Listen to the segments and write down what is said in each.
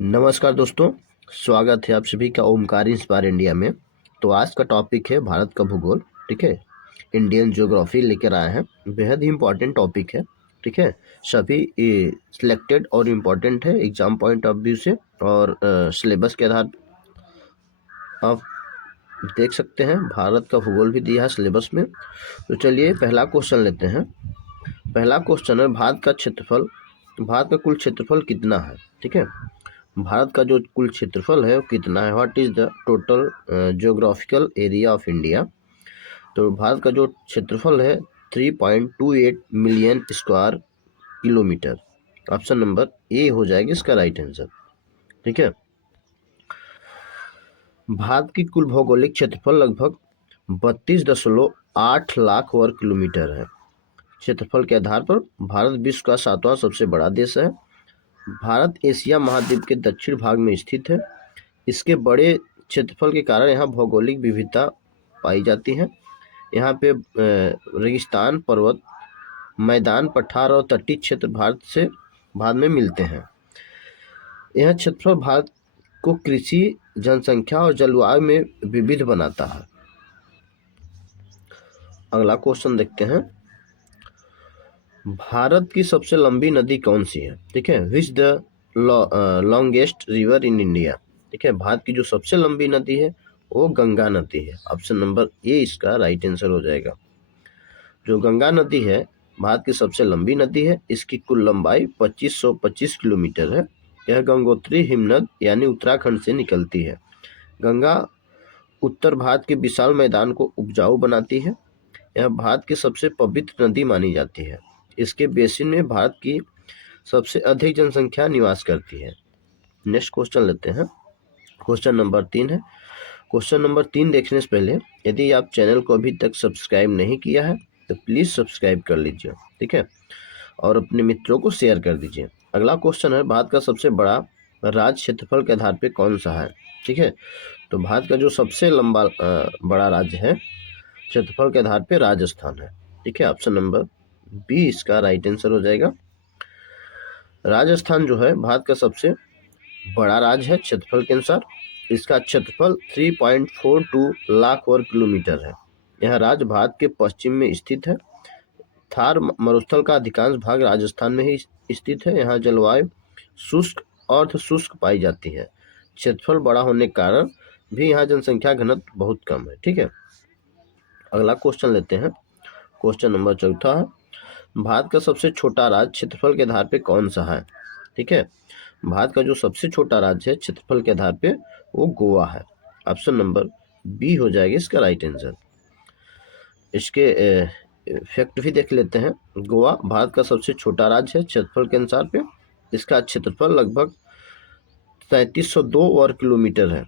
नमस्कार दोस्तों, स्वागत है आप सभी का ओमकार इंस्पायर इंडिया में। तो आज का टॉपिक है भारत का भूगोल। ठीक है, इंडियन ज्योग्राफी लेकर आए हैं। बेहद ही इम्पोर्टेंट टॉपिक है। ठीक है, सभी सिलेक्टेड और इम्पोर्टेंट है एग्जाम पॉइंट ऑफ व्यू से, और सिलेबस के आधार आप देख सकते हैं भारत का भूगोल भी दिया है सिलेबस में। तो चलिए पहला क्वेश्चन लेते हैं। पहला क्वेश्चन है, भारत का कुल क्षेत्रफल कितना है। ठीक है, भारत का जो कुल क्षेत्रफल है वो कितना है, what is the total geographical area of India. तो भारत का जो क्षेत्रफल है 3.28 million square kilometre. Option number A हो जाएगा इसका राइट आंसर। ठीक है, भारत की कुल भौगोलिक क्षेत्रफल लगभग 32.8 लाख वर्ग किलोमीटर है। क्षेत्रफल के आधार पर भारत विश्व का 7वां सबसे बड़ा देश है। भारत एशिया महाद्वीप के दक्षिण भाग में स्थित है। इसके बड़े क्षेत्रफल के कारण यहाँ भौगोलिक विविधता पाई जाती है। यहाँ पे रेगिस्तान, पर्वत, मैदान, पठार और तटीय क्षेत्र भारत में मिलते हैं। यह क्षेत्रफल भारत को कृषि, जनसंख्या और जलवायु में विविध बनाता है। अगला क्वेश्चन देखते हैं, भारत की सबसे लंबी नदी कौन सी है। ठीक है, which the longest river in India. ठीक है, भारत की जो सबसे लंबी नदी है वो गंगा नदी है। ऑप्शन नंबर ए इसका राइट आंसर हो जाएगा। जो गंगा नदी है भारत की सबसे लंबी नदी है। इसकी कुल लंबाई 2525 किलोमीटर है। यह गंगोत्री हिमनद यानी उत्तराखंड से निकलती है। गंगा उत्तर भारत के विशाल मैदान को उपजाऊ बनाती है। यह भारत की सबसे पवित्र नदी मानी जाती है। इसके बेसिन में भारत की सबसे अधिक जनसंख्या निवास करती है। नेक्स्ट क्वेश्चन लेते हैं। क्वेश्चन नंबर 3 है। क्वेश्चन नंबर 3 देखने से पहले यदि आप चैनल को अभी तक सब्सक्राइब नहीं किया है तो प्लीज़ सब्सक्राइब कर लीजिए। ठीक है, और अपने मित्रों को शेयर कर दीजिए। अगला क्वेश्चन है, भारत का सबसे बड़ा राज्य क्षेत्रफल के आधार पे कौन सा है। ठीक है, तो भारत का जो सबसे लंबा बड़ा राज्य है क्षेत्रफल के आधार पे राजस्थान है। ठीक है, ऑप्शन नंबर बी इसका राइट आंसर हो जाएगा। राजस्थान जो है भारत का सबसे बड़ा राज्य है क्षेत्रफल के अनुसार। इसका क्षेत्रफल 3.42 लाख वर्ग किलोमीटर है। यह राज्य भारत के पश्चिम में स्थित है। थार मरुस्थल का अधिकांश भाग राजस्थान में ही स्थित है। यहाँ जलवायु शुष्क और अर्ध शुष्क पाई जाती है। क्षेत्रफल बड़ा होने के कारण भी यहाँ जनसंख्या घनत्व बहुत कम है। ठीक है, अगला क्वेश्चन लेते हैं। क्वेश्चन नंबर 4 है, भारत का सबसे छोटा राज्य क्षेत्रफल के आधार पे कौन सा है। ठीक है, भारत का जो सबसे छोटा राज्य है क्षेत्रफल के आधार पे वो गोवा है। ऑप्शन नंबर बी हो जाएगा इसका राइट आंसर। इसके फैक्ट भी देख लेते हैं। गोवा भारत का सबसे छोटा राज्य है क्षेत्रफल के अनुसार पे। इसका क्षेत्रफल लगभग 3702 वर्ग किलोमीटर है।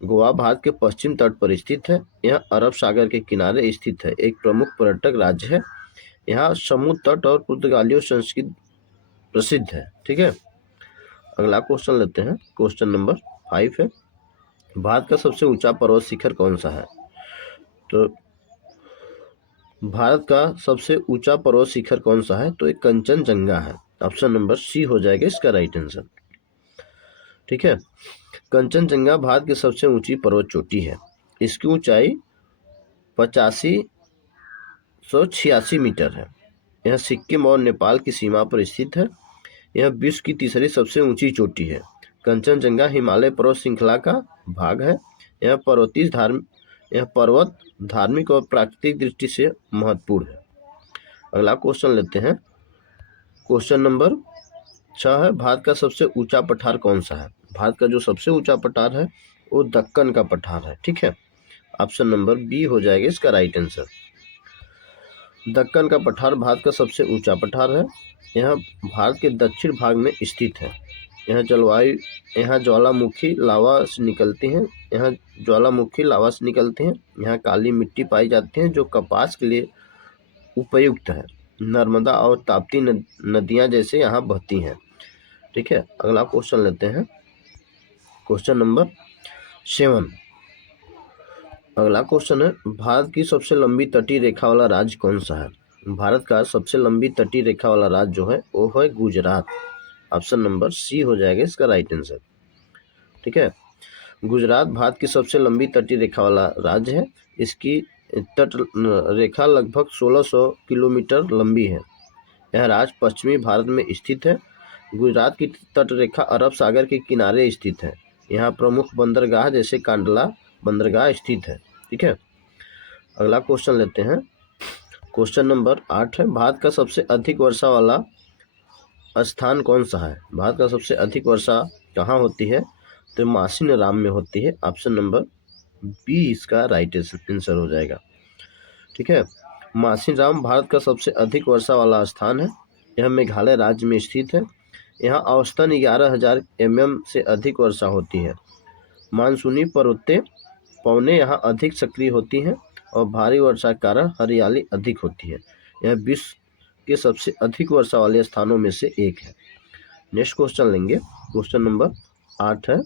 गोवा भारत के पश्चिम तट पर स्थित है। यह अरब सागर के किनारे स्थित है। एक प्रमुख पर्यटक राज्य है। यहाँ समुद्र तट और पुर्तगालियों संस्कृति प्रसिद्ध है। ठीक है, अगला क्वेश्चन लेते हैं। क्वेश्चन नंबर 5 है, भारत का सबसे ऊंचा पर्वत शिखर कौन सा है। तो भारत का सबसे ऊंचा पर्वत शिखर कौन सा है, तो एक कंचनजंगा है। ऑप्शन नंबर सी हो जाएगा इसका राइट आंसर। ठीक है, कंचनजंगा भारत की सबसे ऊंची पर्वत चोटी है। इसकी ऊंचाई 8586 मीटर है। यह सिक्किम और नेपाल की सीमा पर स्थित है। यह विश्व की तीसरी सबसे ऊंची चोटी है। कंचनजंगा हिमालय पर्वत श्रृंखला का भाग है। यह पर्वत धार्मिक और प्राकृतिक दृष्टि से महत्वपूर्ण है। अगला क्वेश्चन लेते हैं। क्वेश्चन नंबर 6 है, भारत का सबसे ऊंचा पठार कौन सा है। भारत का जो सबसे ऊंचा पठार है वो दक्कन का पठार है। ठीक है, ऑप्शन नंबर बी हो जाएगा इसका राइट आंसर। दक्कन का पठार भारत का सबसे ऊंचा पठार है। यह भारत के दक्षिण भाग में स्थित है। यहाँ ज्वालामुखी लावा से निकलती हैं। यहाँ काली मिट्टी पाई जाती है जो कपास के लिए उपयुक्त है। नर्मदा और ताप्ती नदियाँ जैसे यहाँ बहती हैं। ठीक है, अगला क्वेश्चन लेते हैं। Question number 7। अगला क्वेश्चन है, भारत की सबसे लंबी तटीय रेखा वाला राज्य कौन सा है। भारत का सबसे लंबी तटीय रेखा वाला राज्य जो है वो है गुजरात। ऑप्शन नंबर सी हो जाएगा इसका राइट आंसर। ठीक है। गुजरात भारत की सबसे लंबी तटीय रेखा वाला राज्य है। इसकी तट रेखा लगभग 1600 किलोमीटर लंबी है। यह राज्य पश्चिमी भारत में स्थित है। गुजरात की तट रेखा अरब सागर के किनारे स्थित है। यहाँ प्रमुख बंदरगाह जैसे कांडला बंदरगाह स्थित है। ठीक है। अगला क्वेश्चन लेते हैं। क्वेश्चन नंबर 8 है, भारत का सबसे अधिक वर्षा वाला स्थान कौन सा है? भारत का सबसे अधिक वर्षा कहाँ होती है? तो मासिनराम में होती है। ऑप्शन नंबर बी इसका राइट आंसर हो जाएगा। ठीक है। मासिनराम भारत का सबसे अधिक वर्षा वाला स्थान है। यह मेघालय राज्य में स्थित है। यहाँ औसतन 11,000 mm से अधिक वर्षा होती है। मानसूनी पर्वतीय पवनें यहाँ अधिक सक्रिय होती हैं और भारी वर्षा के कारण हरियाली अधिक होती है। यह विश्व के सबसे अधिक वर्षा वाले स्थानों में से एक है। नेक्स्ट क्वेश्चन लेंगे। क्वेश्चन नंबर 8 है,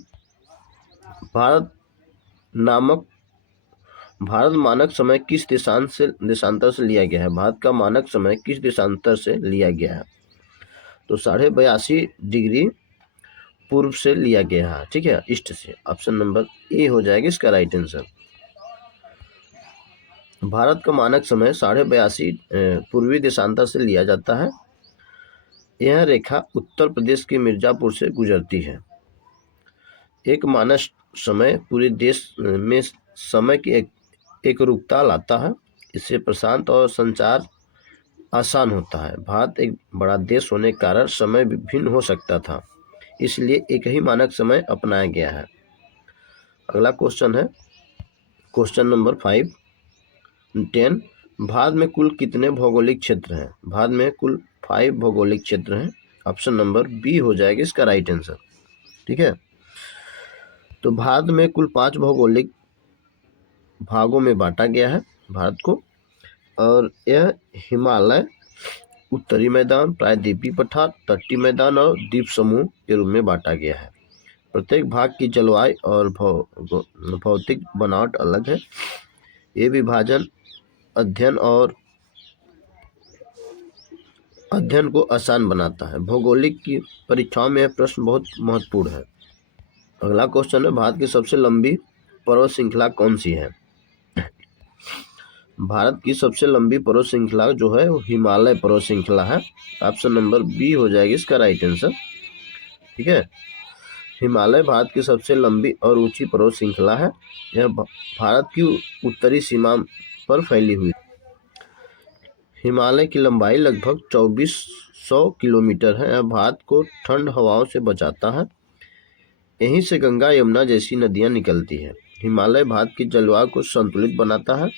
भारत मानक समय किस देशांतर से लिया गया है? भारत का मानक समय किस देशांतर से लिया गया है? तो 82.5 डिग्री पूर्व से लिया गया है। ठीक है, ईस्ट से। ऑप्शन नंबर ए हो जाएगा इसका राइट आंसर। भारत का मानक समय 82.5 पूर्वी देशांतर से लिया जाता है। यह रेखा उत्तर प्रदेश के मिर्जापुर से गुजरती है। एक मानक समय पूरे देश में समय की एकरूपता लाता है। इससे प्रशांत और संचार आसान होता है। भारत एक बड़ा देश होने के कारण समय भिन्न हो सकता था, इसलिए एक ही मानक समय अपनाया गया है। अगला क्वेश्चन है क्वेश्चन नंबर 10। भारत में कुल कितने भौगोलिक क्षेत्र हैं? भारत में कुल 5 भौगोलिक क्षेत्र हैं। ऑप्शन नंबर बी हो जाएगा इसका राइट आंसर। ठीक है। तो भारत में कुल 5 भौगोलिक भागों में बांटा गया है भारत को, और यह हिमालय, उत्तरी मैदान, प्रायद्वीपीय पठार, तटीय मैदान और द्वीप समूह के रूप में बांटा गया है। प्रत्येक भाग की जलवायु और भौतिक बनावट अलग है। ये विभाजन अध्ययन को आसान बनाता है। भौगोलिक की परीक्षाओं में यह प्रश्न बहुत महत्वपूर्ण है। अगला क्वेश्चन है, भारत की सबसे लंबी पर्वत श्रृंखला कौन सी है? भारत की सबसे लंबी पर्वत श्रृंखला जो है वो हिमालय पर्वत श्रृंखला है। ऑप्शन नंबर बी हो जाएगी इसका राइट आंसर। ठीक है। हिमालय भारत की सबसे लंबी और ऊंची पर्वत श्रृंखला है। यह भारत की उत्तरी सीमा पर फैली हुई है। हिमालय की लंबाई लगभग 2400 किलोमीटर है। यह भारत को ठंड हवाओं से बचाता है। यहीं से गंगा यमुना जैसी नदियां निकलती है। हिमालय भारत की जलवायु को संतुलित बनाता है।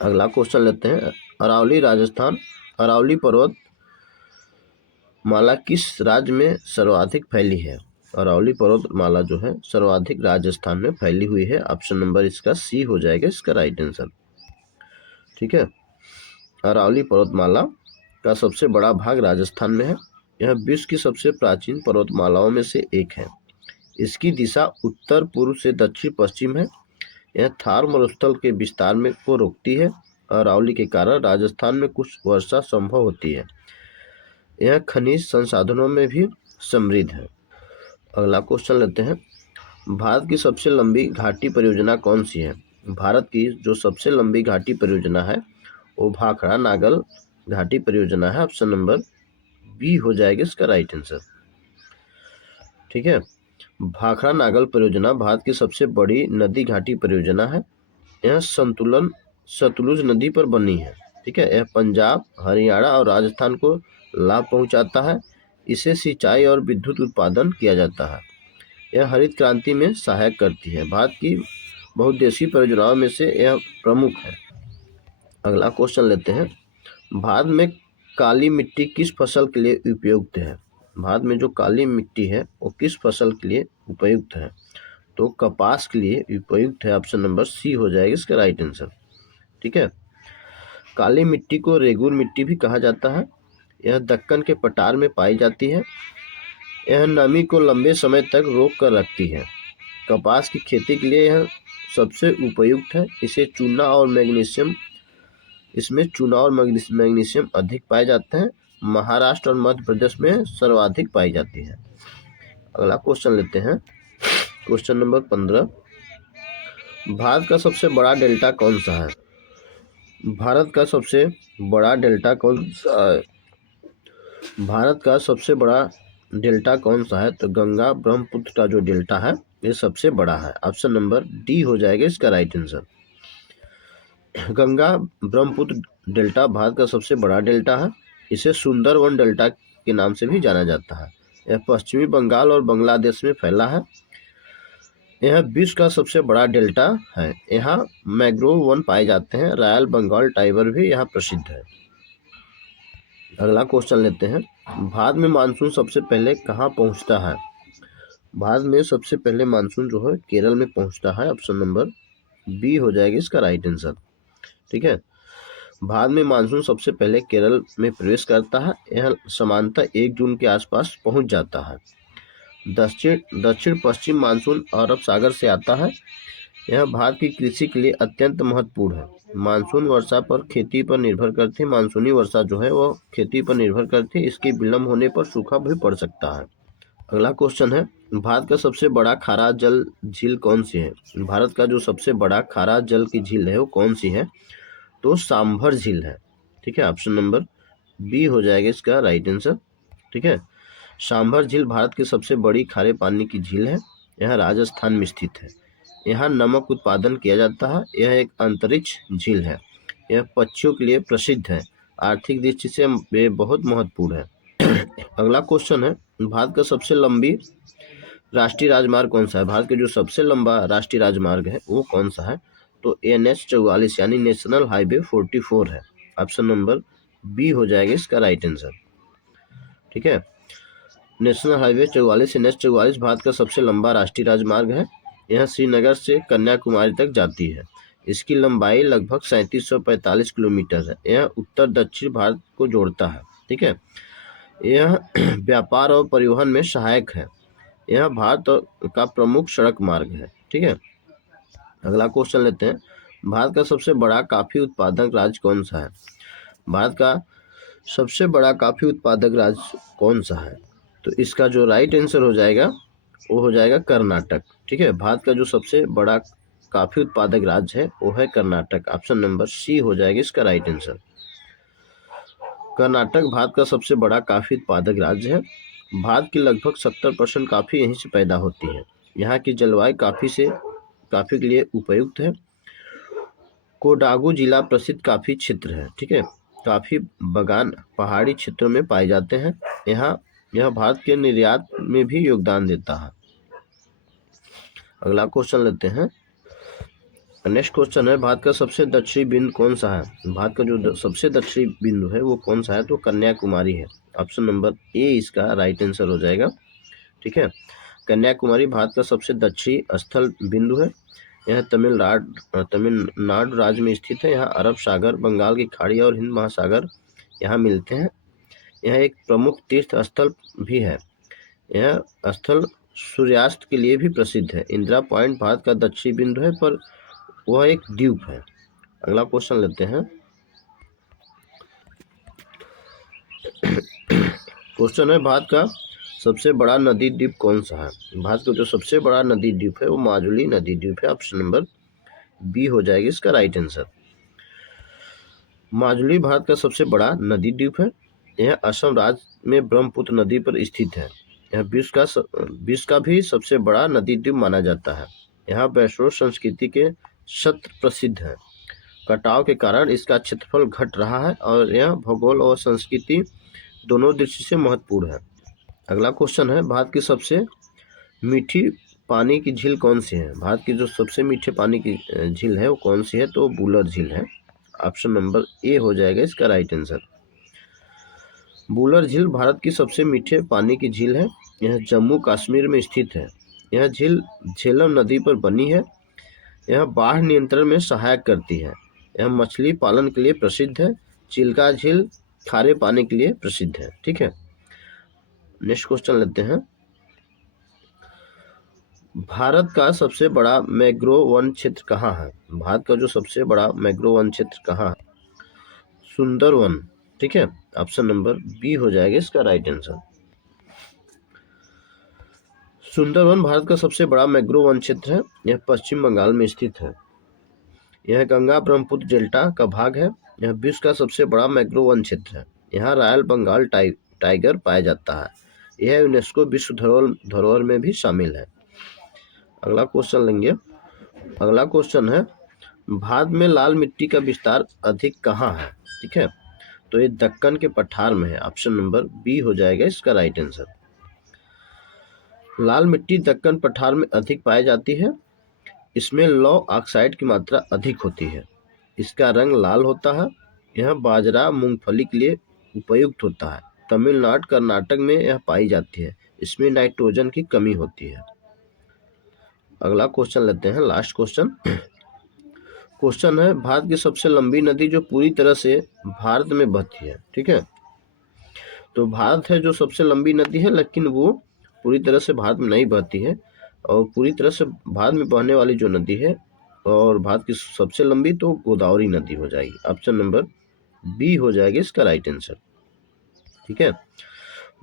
अगला क्वेश्चन लेते हैं। अरावली राजस्थान, अरावली पर्वत माला किस राज्य में सर्वाधिक फैली है? अरावली पर्वतमाला जो है सर्वाधिक राजस्थान में फैली हुई है। ऑप्शन नंबर इसका सी हो जाएगा इसका राइट आंसर। ठीक है। अरावली पर्वतमाला का सबसे बड़ा भाग राजस्थान में है। यह विश्व की सबसे प्राचीन पर्वतमालाओं में से एक है। इसकी दिशा उत्तर पूर्व से दक्षिण पश्चिम है। यह थार मरुस्थल के विस्तार में को रोकती है। अरावली के कारण राजस्थान में कुछ वर्षा संभव होती है। यह खनिज संसाधनों में भी समृद्ध है। अगला क्वेश्चन लेते हैं। भारत की सबसे लंबी घाटी परियोजना कौन सी है? भारत की जो सबसे लंबी घाटी परियोजना है वो भाखड़ा नागल घाटी परियोजना है। ऑप्शन नंबर बी हो जाएगा इसका राइट आंसर। ठीक है। भाखड़ा नागल परियोजना भारत की सबसे बड़ी नदी घाटी परियोजना है। यह सतलुज नदी पर बनी है। ठीक है। यह पंजाब, हरियाणा और राजस्थान को लाभ पहुंचाता है। इसे सिंचाई और विद्युत उत्पादन किया जाता है। यह हरित क्रांति में सहायक करती है। भारत की बहुउद्देशीय परियोजनाओं में से यह प्रमुख है। अगला क्वेश्चन लेते हैं। भारत में काली मिट्टी किस फसल के लिए उपयुक्त है? भारत में जो काली मिट्टी है वो किस फसल के लिए उपयुक्त है? तो कपास के लिए उपयुक्त है। ऑप्शन नंबर सी हो जाएगा इसका राइट आंसर। ठीक है। काली मिट्टी को रेगूर मिट्टी भी कहा जाता है। यह दक्कन के पठार में पाई जाती है। यह नमी को लंबे समय तक रोक कर रखती है। कपास की खेती के लिए यह सबसे उपयुक्त है। इसमें चूना और मैग्नीशियम अधिक पाए जाते हैं। महाराष्ट्र और मध्य प्रदेश में सर्वाधिक पाई जाती है। अगला क्वेश्चन लेते हैं। क्वेश्चन नंबर 15, भारत का सबसे बड़ा डेल्टा कौन सा है? भारत का सबसे बड़ा डेल्टा कौन सा है? भारत का सबसे बड़ा डेल्टा कौन सा है? तो गंगा ब्रह्मपुत्र का जो डेल्टा है ये सबसे बड़ा है। ऑप्शन नंबर डी हो जाएगा इसका right answer. Ganga Brahmaputra delta Bharat का सबसे बड़ा डेल्टा है। इसे सुंदरवन डेल्टा के नाम से भी जाना जाता है। यह पश्चिमी बंगाल और बांग्लादेश में फैला है। यह विश्व का सबसे बड़ा डेल्टा है। यहाँ मैंग्रोव वन पाए जाते हैं। रॉयल बंगाल टाइगर भी यहाँ प्रसिद्ध है। अगला क्वेश्चन लेते हैं, भारत में मानसून सबसे पहले कहाँ पहुँचता है? भारत में सबसे पहले मानसून जो है केरल में पहुँचता है। ऑप्शन नंबर बी हो जाएगा इसका राइट आंसर। ठीक है, भारत में मानसून सबसे पहले केरल में प्रवेश करता है। यह सामान्यतः 1 जून के आसपास पहुंच जाता है। दक्षिण पश्चिम मानसून अरब सागर से आता है। यह भारत की कृषि के लिए अत्यंत महत्वपूर्ण है। मानसून वर्षा पर खेती पर निर्भर करती है। मानसूनी वर्षा जो है वो खेती पर निर्भर करती है। इसके विलम्ब होने पर सूखा भी पड़ सकता है। अगला क्वेश्चन है, भारत का सबसे बड़ा खारा जल झील कौन सी है? भारत का जो सबसे बड़ा खारा जल की झील है वो कौन सी है? तो सांभर झील है। ठीक है, ऑप्शन नंबर बी हो जाएगा इसका राइट आंसर। ठीक है, सांभर झील भारत की सबसे बड़ी खारे पानी की झील है। यह राजस्थान में स्थित है। यहाँ नमक उत्पादन किया जाता है। यह एक अंतरिक्ष झील है। यह पक्षियों के लिए प्रसिद्ध है। आर्थिक दृष्टि से ये बहुत महत्वपूर्ण है। अगला क्वेश्चन है, भारत का सबसे लंबी राष्ट्रीय राजमार्ग कौन सा है? भारत का जो सबसे लंबा राष्ट्रीय राजमार्ग है वो कौन सा है? तो NH44 यानी नेशनल हाईवे 44 है। ऑप्शन नंबर बी हो जाएगा इसका राइट आंसर। ठीक है, नेशनल हाईवे 44 NH44 भारत का सबसे लंबा राष्ट्रीय राजमार्ग है। यह श्रीनगर से कन्याकुमारी तक जाती है। इसकी लंबाई लगभग 3745 किलोमीटर है। यह उत्तर दक्षिण भारत को जोड़ता है। ठीक है, यह व्यापार और परिवहन में सहायक है। यह भारत का प्रमुख सड़क मार्ग है। ठीक है, अगला क्वेश्चन लेते हैं, भारत का सबसे बड़ा कॉफी उत्पादक राज्य कौन सा है? भारत का सबसे बड़ा कॉफी उत्पादक राज्य कौन सा है? तो इसका जो राइट आंसर हो जाएगा वो हो जाएगा कर्नाटक। ठीक है, भारत का जो सबसे बड़ा कॉफी उत्पादक राज्य है वो है कर्नाटक। ऑप्शन नंबर सी हो जाएगा इसका राइट आंसर। कर्नाटक भारत का सबसे बड़ा कॉफी उत्पादक राज्य है। भारत की लगभग 70% कॉफी यहीं से पैदा होती है। यहाँ की जलवायु काफी के लिए उपयुक्त है। कोडागू जिला प्रसिद्ध काफी क्षेत्र है। ठीक है, काफी बागान पहाड़ी क्षेत्रों में पाए जाते हैं। यह भारत के निर्यात में भी योगदान देता है। अगला क्वेश्चन लेते हैं, नेक्स्ट क्वेश्चन है, भारत का सबसे दक्षिणी बिंदु कौन सा है? भारत का जो सबसे दक्षिणी बिंदु है वो कौन सा है? तो कन्याकुमारी है। ऑप्शन नंबर ए इसका राइट आंसर हो जाएगा। ठीक है, कन्याकुमारी भारत का सबसे दक्षिणी स्थल बिंदु है। यह तमिलनाडु राज्य में स्थित है। यहाँ अरब सागर, बंगाल की खाड़ी और हिंद महासागर यहाँ मिलते हैं। यह एक प्रमुख तीर्थ स्थल भी है। यह स्थल सूर्यास्त के लिए भी प्रसिद्ध है। इंदिरा पॉइंट भारत का दक्षिणी बिंदु है पर वह एक द्वीप है। अगला क्वेश्चन लेते हैं, क्वेश्चन है, भारत का सबसे बड़ा नदी द्वीप कौन सा है? भारत का जो सबसे बड़ा नदी द्वीप है वो माजुली नदी द्वीप है। ऑप्शन नंबर बी हो जाएगी इसका राइट आंसर। माजुली भारत का सबसे बड़ा नदी द्वीप है। यह असम राज्य में ब्रह्मपुत्र नदी पर स्थित है। यह विश्व का भी सबसे बड़ा नदी द्वीप माना जाता है। यहाँ वैष्णव संस्कृति के सत्र प्रसिद्ध है। कटाव के कारण इसका क्षेत्रफल घट रहा है और यह भूगोल और संस्कृति दोनों दृष्टि से महत्वपूर्ण है। अगला क्वेश्चन है, भारत की सबसे मीठी पानी की झील कौन सी है? भारत की जो सबसे मीठे पानी की झील है वो कौन सी है? तो बूलर झील है। ऑप्शन नंबर ए हो जाएगा इसका राइट आंसर। बूलर झील भारत की सबसे मीठे पानी की झील है। यह जम्मू कश्मीर में स्थित है। यह झील झेलम नदी पर बनी है। यह बाढ़ नियंत्रण में सहायक करती है। यह मछली पालन के लिए प्रसिद्ध है। चिल्का झील खारे पानी के लिए प्रसिद्ध है। ठीक है, नेक्स्ट क्वेश्चन लेते हैं, भारत का सबसे बड़ा मैंग्रोव वन क्षेत्र कहाँ है? भारत का जो सबसे बड़ा मैंग्रोव वन क्षेत्र कहाँ है? सुंदरवन। ठीक है, ऑप्शन नंबर बी हो जाएगा इसका राइट आंसर। सुंदरवन भारत का सबसे बड़ा मैंग्रोव वन क्षेत्र है। यह पश्चिम बंगाल में स्थित है। यह गंगा ब्रह्मपुत्र डेल्टा का भाग है। यह विश्व का सबसे बड़ा मैंग्रोव वन क्षेत्र है। यहाँ रॉयल बंगाल टाइगर पाया जाता है। यह यूनेस्को विश्व धरोहर में भी शामिल है। अगला क्वेश्चन लेंगे। अगला क्वेश्चन है, भारत में लाल मिट्टी का विस्तार अधिक कहाँ है? ठीक है, तो ये दक्कन के पठार में है। ऑप्शन नंबर बी हो जाएगा इसका राइट आंसर। लाल मिट्टी दक्कन पठार में अधिक पाई जाती है। इसमें लौह ऑक्साइड की मात्रा अधिक होती है। इसका रंग लाल होता है। यह बाजरा मूंगफली के लिए उपयुक्त होता है। तमिलनाडु कर्नाटक में यह पाई जाती है। इसमें नाइट्रोजन की कमी होती है। अगला क्वेश्चन लेते हैं, लास्ट क्वेश्चन। क्वेश्चन है, भारत की सबसे लंबी नदी जो पूरी तरह से भारत में बहती है। ठीक है, तो भारत है जो सबसे लंबी नदी है, लेकिन वो पूरी तरह से भारत में नहीं बहती है। और पूरी तरह से भारत में बहने वाली जो नदी है और भारत की सबसे लंबी, तो गोदावरी नदी हो जाएगी। ऑप्शन नंबर बी हो जाएगी इसका राइट आंसर। ठीक है,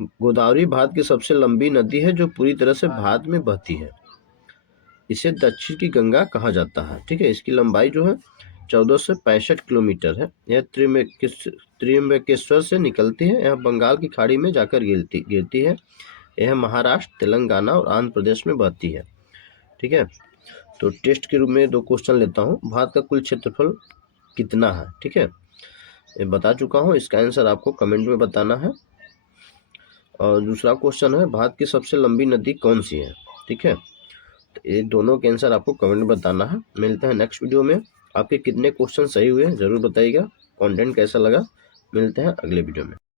गोदावरी भारत की सबसे लंबी नदी है जो पूरी तरह से भारत में बहती है। इसे दक्षिण की गंगा कहा जाता है। ठीक है, इसकी लंबाई जो है 1465 किलोमीटर है। यह त्रिम्बकेश्वर से निकलती है। यह बंगाल की खाड़ी में जाकर गिरती है। यह महाराष्ट्र, तेलंगाना और आंध्र प्रदेश में बहती है। ठीक है, तो टेस्ट के रूप में 2 क्वेश्चन लेता हूँ। भारत का कुल क्षेत्रफल कितना है? ठीक है, ये बता चुका हूँ। इसका आंसर आपको कमेंट में बताना है। और दूसरा क्वेश्चन है, भारत की सबसे लंबी नदी कौन सी है? ठीक है, तो ये दोनों के आंसर आपको कमेंट में बताना है। मिलते हैं नेक्स्ट वीडियो में। आपके कितने क्वेश्चन सही हुए ज़रूर बताइएगा। कंटेंट कैसा लगा? मिलते हैं अगले वीडियो में।